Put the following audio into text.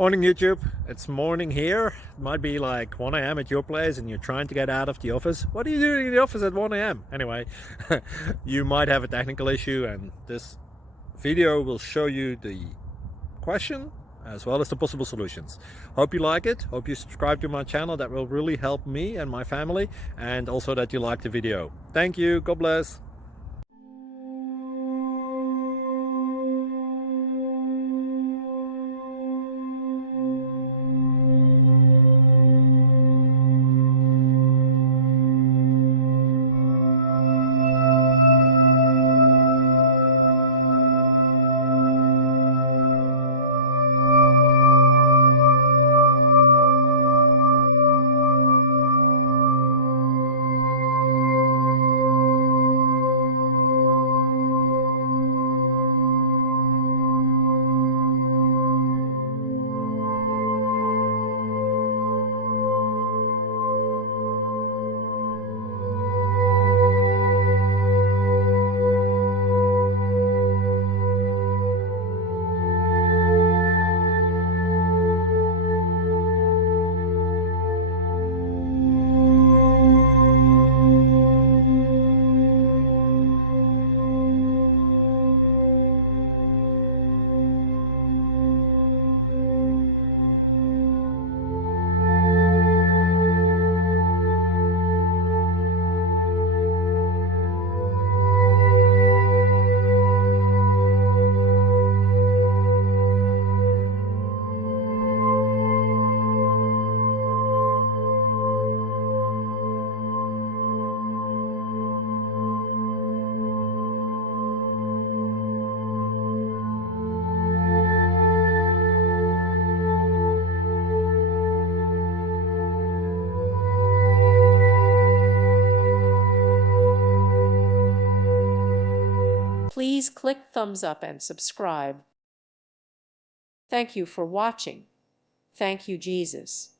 Morning YouTube, it's morning here. It might be like 1 a.m. at your place and you're trying to get out of the office. What are you doing in the office at 1 a.m.? Anyway, you might have a technical issue and this video will show you the question as well as the possible solutions. Hope you like it, hope you subscribe to my channel. That will really help me and my family, and also that you like the video. Thank you, God bless. Please click thumbs up and subscribe. Thank you for watching. Thank you, Jesus.